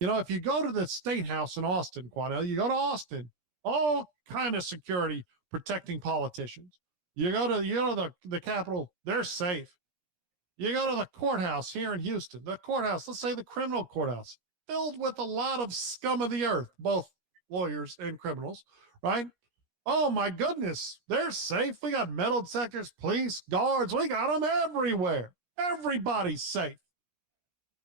If you go to the State House in Austin, Quanell, you go to Austin, all kind of security protecting politicians. You go to the Capitol, they're safe. You go to the courthouse here in Houston, the courthouse, let's say the criminal courthouse, filled with a lot of scum of the earth, both lawyers and criminals, right? Oh my goodness, they're safe. We got metal detectors, police, guards, we got them everywhere. Everybody's safe.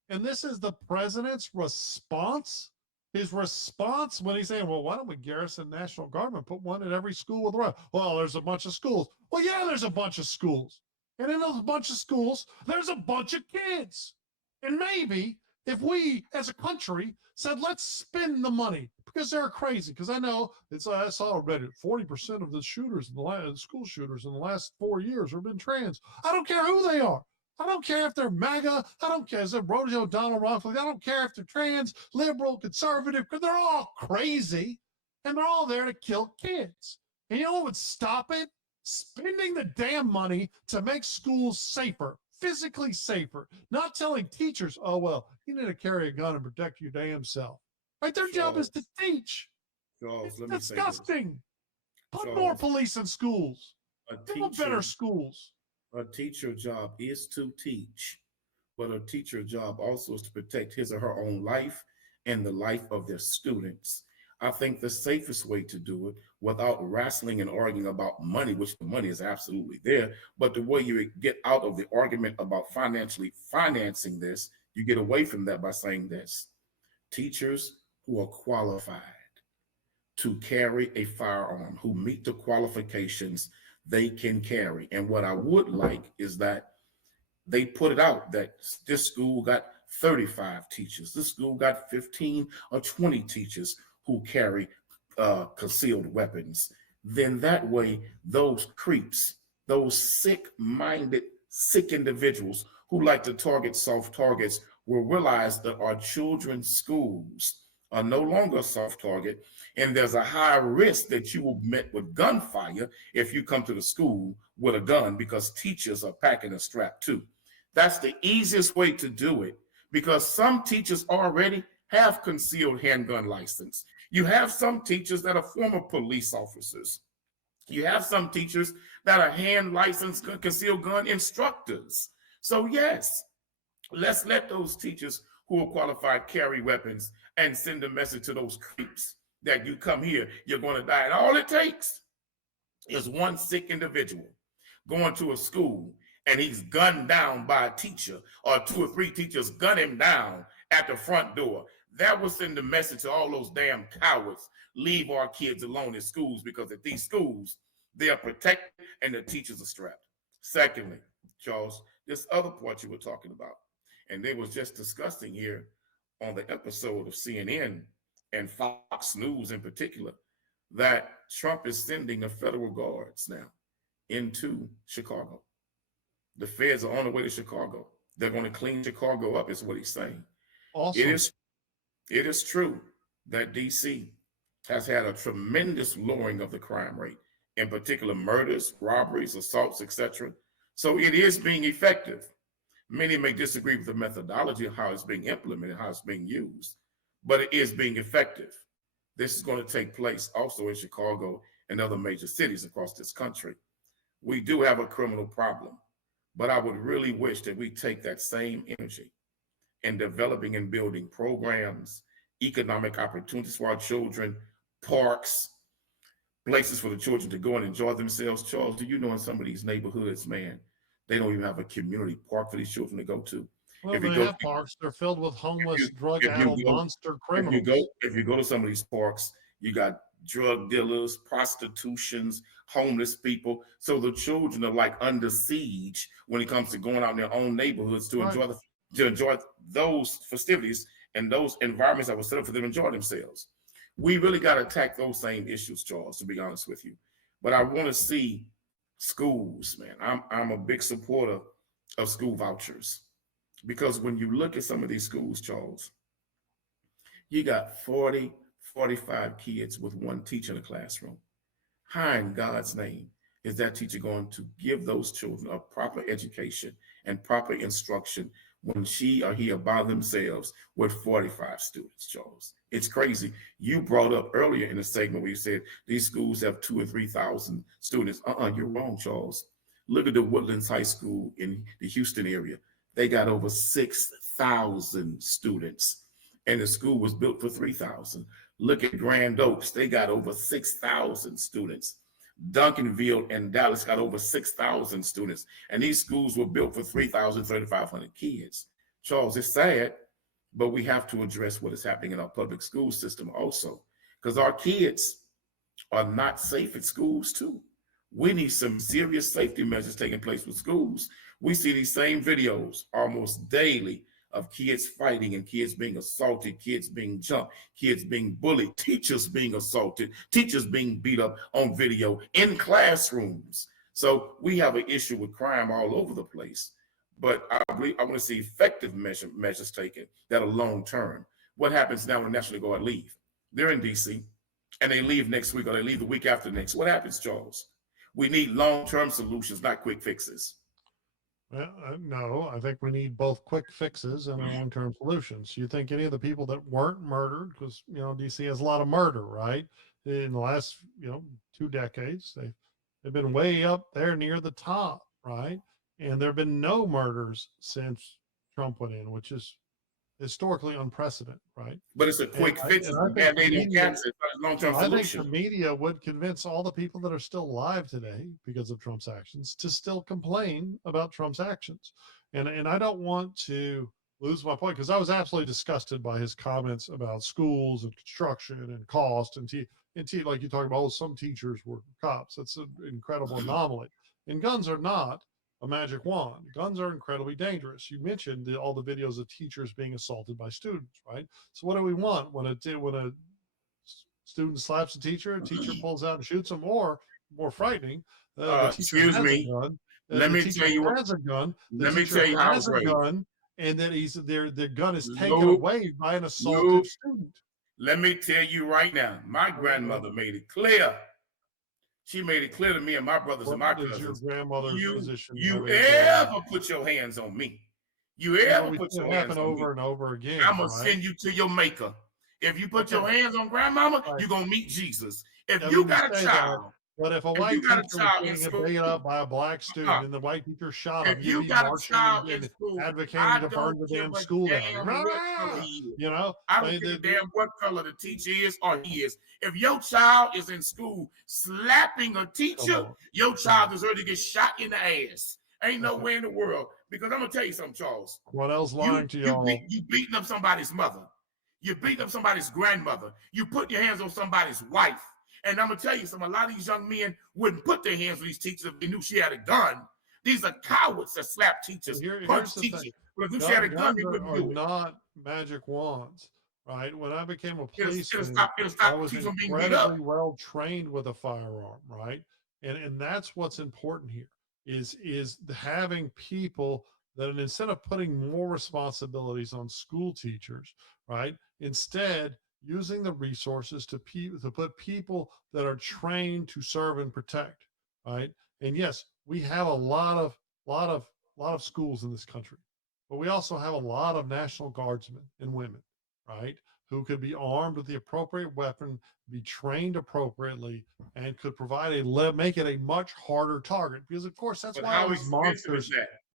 And this is the president's response. His response when he's saying, well, why don't we garrison National Guard and put one at every school with a well, there's a bunch of schools. Well, yeah, there's a bunch of schools. And in those bunch of schools, there's a bunch of kids. And maybe if we as a country said, let's spend the money because they're crazy. Because I know I saw Reddit, 40% of the shooters in the last school shooters in the last 4 years have been trans. I don't care who they are. I don't care if they're MAGA. I don't care if they're Rosie Donald Rumsfeld. I don't care if they're trans, liberal, conservative, because they're all crazy and they're all there to kill kids. And you know what would stop it? Spending the damn money to make schools safer, physically safer, not telling teachers, oh, well, you need to carry a gun and protect your damn self. Right? Their job is to teach. Charles, it's disgusting. Put more police in schools. Give them better schools. A teacher job is to teach, but a teacher job also is to protect his or her own life and the life of their students. I think the safest way to do it without wrestling and arguing about money, which the money is absolutely there, but the way you get out of the argument about financially financing this, you get away from that by saying this: teachers who are qualified to carry a firearm, who meet the qualifications, they can carry. And what I would like is that they put it out that this school got 35 teachers, this school got 15 or 20 teachers who carry concealed weapons. Then that way, those creeps, those sick-minded, sick individuals who like to target soft targets will realize that our children's schools are no longer a soft target, and there's a high risk that you will be met with gunfire if you come to the school with a gun, because teachers are packing a strap too. That's the easiest way to do it, because some teachers already have concealed handgun license. You have some teachers that are former police officers. You have some teachers that are hand licensed concealed gun instructors. So yes, let's let those teachers who are qualified carry weapons and send a message to those creeps that you come here, you're going to die. And all it takes is one sick individual going to a school and he's gunned down by a teacher, or 2 or 3 teachers gun him down at the front door. That will send a message to all those damn cowards: leave our kids alone in schools, because at these schools, they are protected and the teachers are strapped. Secondly, Charles, this other part you were talking about, and they was just discussing here on the episode of CNN and Fox News in particular, that Trump is sending the federal guards now into Chicago. The feds are on the way to Chicago. They're going to clean Chicago up, is what he's saying. Awesome. It is true that DC has had a tremendous lowering of the crime rate, in particular murders, robberies, assaults, etc. So it is being effective. Many may disagree with the methodology of how it's being implemented, how it's being used, but it is being effective. This is going to take place also in Chicago and other major cities across this country. We do have a criminal problem, but I would really wish that we take that same energy in developing and building programs, economic opportunities for our children, parks, places for the children to go and enjoy themselves. Charles, do you know in some of these neighborhoods, man, they don't even have a community park for these children to go to? Well, they have parks. They're filled with homeless, drug-addled monster criminals. If you go to some of these parks, you got drug dealers, prostitutions, homeless people. So the children are like under siege when it comes to going out in their own neighborhoods to enjoy those festivities and those environments that were set up for them to enjoy themselves. We really got to attack those same issues, Charles, to be honest with you. But I want to see schools, man. I'm a big supporter of school vouchers, because when you look at some of these schools, Charles, you got 40, 45 kids with one teacher in a classroom. How in God's name is that teacher going to give those children a proper education and proper instruction when she or he are by themselves with 45 students, Charles. It's crazy. You brought up earlier in the segment where you said these schools have 2 or 3 thousand students. You're wrong, Charles. Look at the Woodlands High School in the Houston area. They got over 6,000 students, and the school was built for 3,000. Look at Grand Oaks. They got over 6,000 students. Duncanville and Dallas got over 6,000 students. And these schools were built for 3,000, 3,500 kids. Charles, it's sad, but we have to address what is happening in our public school system also, because our kids are not safe at schools too. We need some serious safety measures taking place with schools. We see these same videos almost daily of kids fighting and kids being assaulted, kids being jumped, kids being bullied, teachers being assaulted, teachers being beat up on video in classrooms. So we have an issue with crime all over the place. But I want to see effective measures taken that are long term. What happens now when the National Guard leave? They're in DC and they leave next week or they leave the week after next. What happens, Charles? We need long term solutions, not quick fixes. Well, no, I think we need both quick fixes and long-term solutions. You think any of the people that weren't murdered, because DC has a lot of murder, right? In the last 2 decades, they've been way up there near the top, right? And there have been no murders since Trump went in, which is historically unprecedented, right? But it's a quick fix. It's a band-aid on cancer. It's not a long-term solution. I think the media would convince all the people that are still alive today because of Trump's actions to still complain about Trump's actions. And I don't want to lose my point because I was absolutely disgusted by his comments about schools and construction and cost and like you talk about, oh, some teachers were cops. That's an incredible anomaly. And guns are not a magic wand. Guns are incredibly dangerous. You mentioned all the videos of teachers being assaulted by students, right? So what do we want when a student slaps a teacher pulls out and shoots him, or more frightening, the teacher excuse has me. a gun. Let me tell you what. Has a gun. Let me tell you how has a great. gun, and that the gun is taken away by an assaulted student. Let me tell you right now, my grandmother made it clear. She made it clear to me and my brothers and my cousins. Your grandmother's position? You ever put your hands on me? You ever put your hands on over me? And over again. I'm gonna send you to your maker. If you put your hands on grandmama, you're gonna meet Jesus. If you got a child, but if a white teacher was being beat up by a black student and the white teacher shot him, if you got a child in school, advocating to burn the damn school down. I don't give a damn what color the teacher is or he is. If your child is in school slapping a teacher, your child deserves to get shot in the ass. Ain't no way in the world. Because I'm gonna tell you something, Charles. What else lying to y'all? You beating up somebody's mother. You beating up somebody's grandmother. You put your hands on somebody's wife. And I'm gonna tell you something. A lot of these young men wouldn't put their hands on these teachers if they knew she had a gun. These are cowards that slap teachers, punch teachers. But if she had a gun, they wouldn't do it. Not magic wands, right? When I became a policeman, I was incredibly well trained with a firearm, right? And that's what's important here is having people that instead of putting more responsibilities on school teachers, right? Instead, using the resources to put people that are trained to serve and protect, right? And yes, we have a lot of schools in this country, but we also have a lot of National Guardsmen and women, right? Who could be armed with the appropriate weapon, be trained appropriately, and could provide make it a much harder target. Because of course that's why these monsters.